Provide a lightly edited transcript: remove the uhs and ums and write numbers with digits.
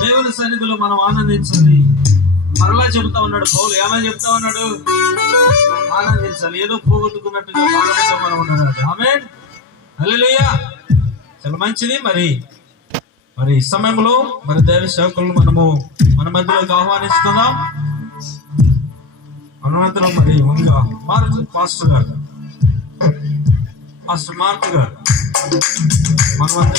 దేవుని సన్నిధిలో మనం ఆనందించాలి. మరలా చెబుతా ఉన్నాడు పౌలు, ఏమని చెప్తా ఉన్నాడు? ఆనందించాలి. ఏదో పోగొట్టుకున్నట్టుగా ఆనందంతో మనం ఉన్నాడు. ఆమేన్, హల్లెలూయా. చాలా మంచిది. మరి ఈ సమయంలో మరి దేవుని సేవకులను మనము మన మధ్యలోకి ఆహ్వానిస్తున్నాం. అనంతరం మరి ముందుగా పాస్టర్ మార్క్ గారు మన మధ్యలో ఉన్న